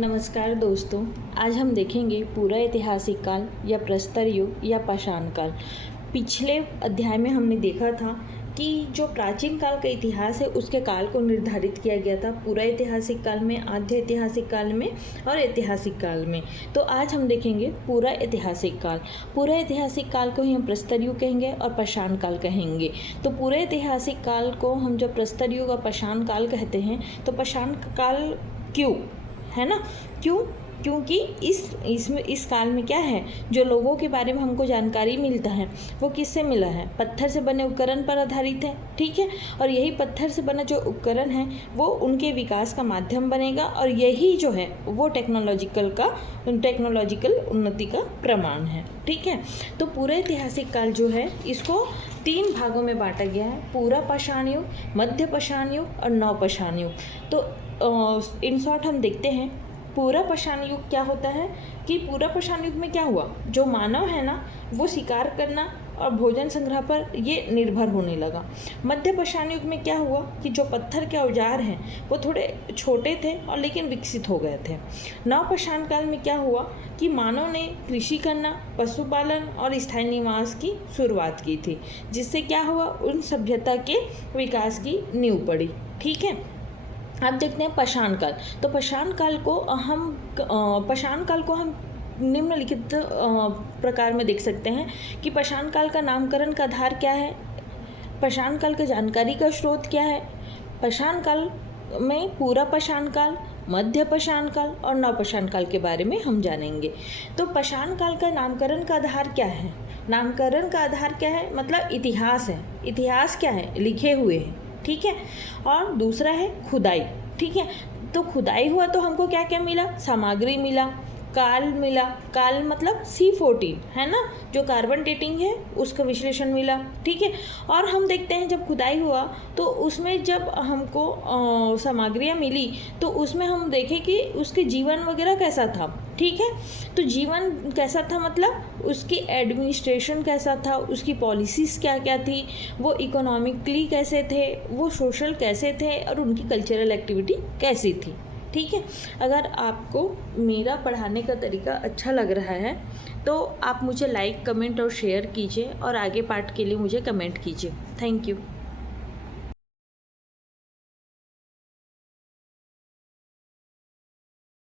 नमस्कार दोस्तों, आज हम देखेंगे पूरा ऐतिहासिक काल या प्रस्तर युग या पाषाण काल। पिछले अध्याय में हमने देखा था कि जो प्राचीन काल का इतिहास है उसके काल को निर्धारित किया गया था पूरा ऐतिहासिक काल में, आद्य ऐतिहासिक काल में और ऐतिहासिक काल में। तो आज हम देखेंगे पूरा ऐतिहासिक काल। पूरा ऐतिहासिक काल को ही हम प्रस्तर युग कहेंगे और पाषाण काल कहेंगे। तो पूरे ऐतिहासिक काल को हम जब प्रस्तर युग और पाषाण काल कहते हैं तो पाषाण काल क्यों है ना, क्योंकि इस काल में क्या है, जो लोगों के बारे में हमको जानकारी मिलता है वो किससे मिला है, पत्थर से बने उपकरण पर आधारित है। ठीक है, और यही पत्थर से बना जो उपकरण है वो उनके विकास का माध्यम बनेगा और यही जो है वो टेक्नोलॉजिकल उन्नति का प्रमाण है। ठीक है, तो पूरा ऐतिहासिक काल जो है इसको 3 भागों में बांटा गया है, पूरा पाषाण युग, मध्य पाषाण युग और नव पाषाण युग। तो इन शॉर्ट हम देखते हैं पूरा पाषाण युग क्या होता है कि पूरा पाषाण युग में क्या हुआ, जो मानव है ना वो शिकार करना और भोजन संग्रह पर ये निर्भर होने लगा। मध्य पाषाण युग में क्या हुआ कि जो पत्थर के औजार हैं वो थोड़े छोटे थे और लेकिन विकसित हो गए थे। नव पाषाण काल में क्या हुआ कि मानव ने कृषि करना, पशुपालन और स्थायी निवास की शुरुआत की थी, जिससे क्या हुआ, उन सभ्यता के विकास की नींव पड़ी। ठीक है, अब देखते हैं पाषाण काल। तो पाषाण काल को हम निम्नलिखित प्रकार में देख सकते हैं कि पाषाण काल का नामकरण का आधार क्या है, पाषाण काल की जानकारी का स्रोत क्या है। पाषाण काल में पूरा पाषाण काल, मध्य पाषाण काल और नव पाषाण काल के बारे में हम जानेंगे। तो पाषाण काल का नामकरण का आधार क्या है, नामकरण का आधार क्या है, मतलब इतिहास है। इतिहास क्या है, लिखे हुए हैं। ठीक है, और दूसरा है खुदाई। ठीक है, तो खुदाई हुआ तो हमको क्या क्या मिला, सामग्री मिला, काल मिला, काल मतलब C14 है ना, जो कार्बन डेटिंग है उसका विश्लेषण मिला। ठीक है, और हम देखते हैं जब खुदाई हुआ तो उसमें जब हमको सामग्रियाँ मिली तो उसमें हम देखें कि उसके जीवन वगैरह कैसा था। ठीक है, तो जीवन कैसा था मतलब उसकी एडमिनिस्ट्रेशन कैसा था, उसकी पॉलिसीज़ क्या क्या थी, वो इकोनॉमिकली कैसे थे, वो सोशल कैसे थे और उनकी कल्चरल एक्टिविटी कैसी थी। ठीक है, अगर आपको मेरा पढ़ाने का तरीका अच्छा लग रहा है तो आप मुझे लाइक, कमेंट और शेयर कीजिए और आगे पार्ट के लिए मुझे कमेंट कीजिए। Thank you.